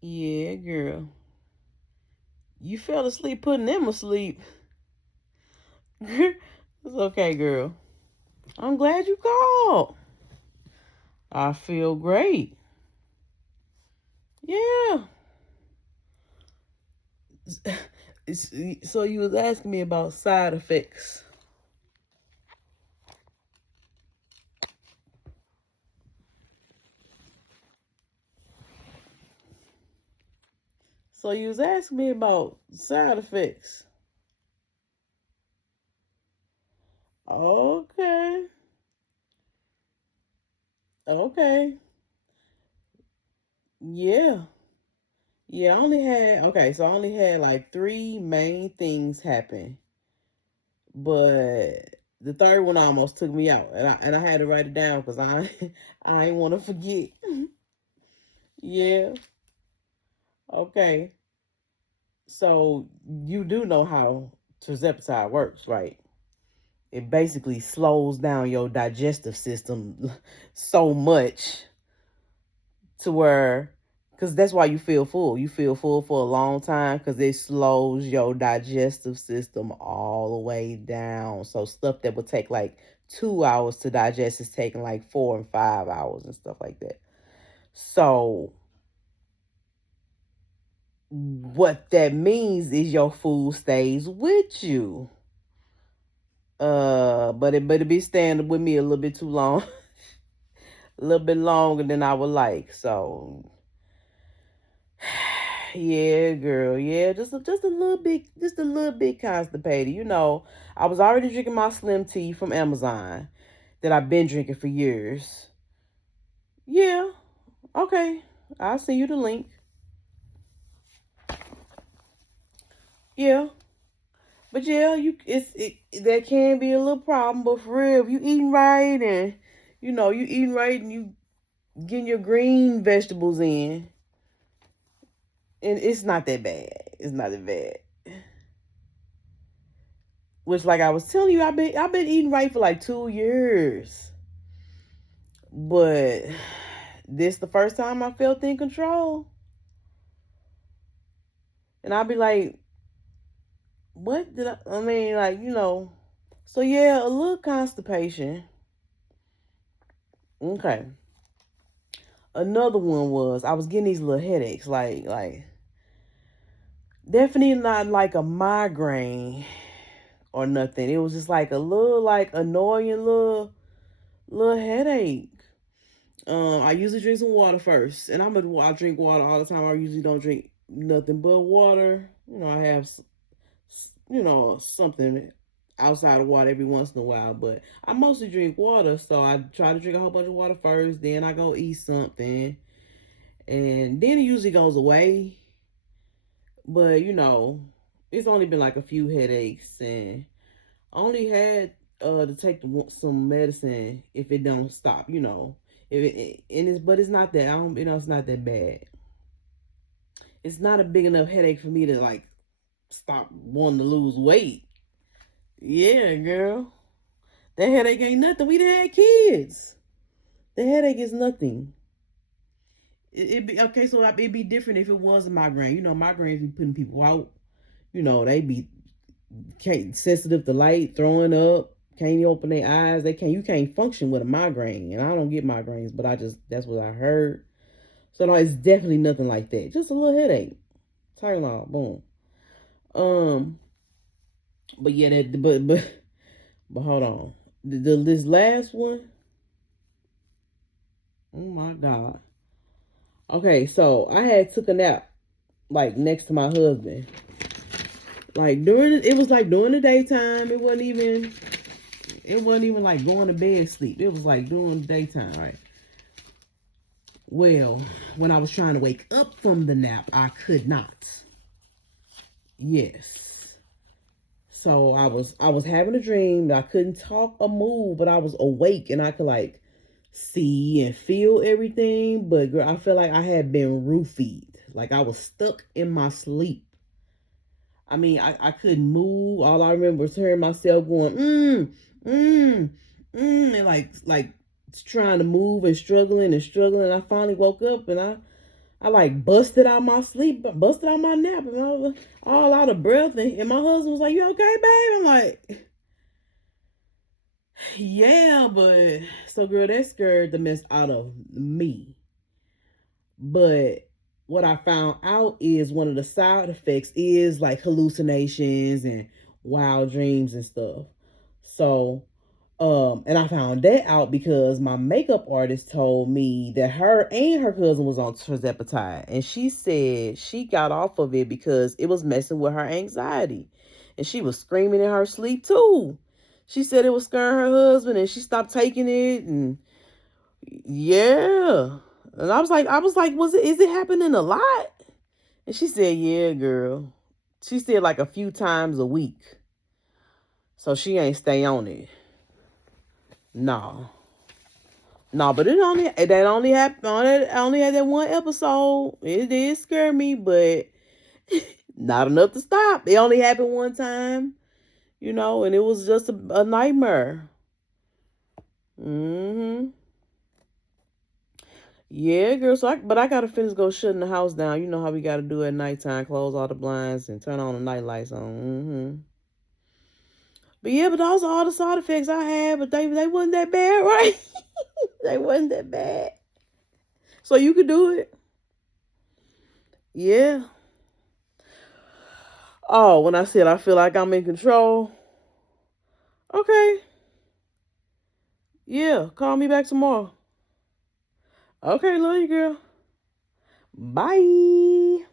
Yeah, girl. You fell asleep putting them asleep. It's okay, girl. I'm glad you called. I feel great. Yeah. So you was asking me about side effects. So you was asking me about side effects. Okay. Okay. Yeah. Yeah, so I only had like three main things happen. But the third one almost took me out. And I had to write it down because I I ain't want to forget. Yeah. Okay. So you do know how Tirzepatide works, right? It basically slows down your digestive system so much to where, because that's why you feel full. You feel full for a long time because it slows your digestive system all the way down. So stuff that would take like 2 hours to digest is taking like 4 and 5 hours and stuff like that. So what that means is your food stays with you. But it be staying with me a little bit too long, a little bit longer than I would like. So yeah, girl. Yeah, just a little bit constipated. I was already drinking my slim tea from Amazon that I've been drinking for years. Yeah. Okay. I'll send you the link. Yeah. But yeah, that can be a little problem, but for real, if you eating right and you eating right and you getting your green vegetables in, and it's not that bad. It's not that bad. Which, like I was telling you, I've been eating right for like 2 years, but this the first time I felt in control, and I'll be like, "What did I? I mean, like So yeah, a little constipation. Okay. Another one was I was getting these little headaches, like definitely not like a migraine or nothing. It was just like a little like annoying little headache. I usually drink some water first, and I drink water all the time. I usually don't drink nothing but water. I have something outside of water every once in a while, but I mostly drink water. So I try to drink a whole bunch of water first, then I go eat something, and then it usually goes away. But it's only been like a few headaches, and I only had to take some medicine if it don't stop. If it, and it's but it's not that I don't it's not that bad. It's not a big enough headache for me to like stop wanting to lose weight. Yeah, girl, that headache ain't nothing. We done had kids. The headache is nothing. It be okay. So it'd be different if it was a migraine. Migraines be putting people out. They be can't sensitive to light, throwing up, can't open their eyes. You can't function with a migraine. And I don't get migraines, but that's what I heard. So no, it's definitely nothing like that. Just a little headache. Tylenol, boom. Um, but yeah, but hold on. This last one, oh my god. Okay, so I had took a nap like next to my husband. Like it was like during the daytime. It wasn't even like going to bed sleep. It was like during the daytime, right? Well, when I was trying to wake up from the nap, I could not. Yes. So I was having a dream that I couldn't talk or move, but I was awake and I could like see and feel everything. But girl, I felt like I had been roofied. Like I was stuck in my sleep. I mean, I couldn't move. All I remember was hearing myself going, mm, and like trying to move and struggling and struggling. I finally woke up and I like busted out my sleep, busted out my nap, and I was all out of breath. And my husband was like, "You okay, babe?" I'm like, "Yeah, but so girl, that scared the mess out of me." But what I found out is one of the side effects is like hallucinations and wild dreams and stuff. So and I found that out because my makeup artist told me that her and her cousin was on Tirzepatide, and she said she got off of it because it was messing with her anxiety, and she was screaming in her sleep too. She said it was scaring her husband, and she stopped taking it, and yeah. And I was like, is it happening a lot? And she said, yeah, girl. She said like a few times a week, so she ain't stay on it. No. No, but it only happened only had that one episode. It did scare me, but not enough to stop. It only happened one time, and it was just a nightmare. Hmm. Yeah, girl. But I gotta finish go shutting the house down. You know how we gotta do at nighttime: close all the blinds and turn on the night lights on. But yeah, but those are all the side effects I had. But they wasn't that bad, right? They wasn't that bad. So you could do it. Yeah. Oh, when I said I feel like I'm in control. Okay. Yeah. Call me back tomorrow. Okay, love you, girl. Bye.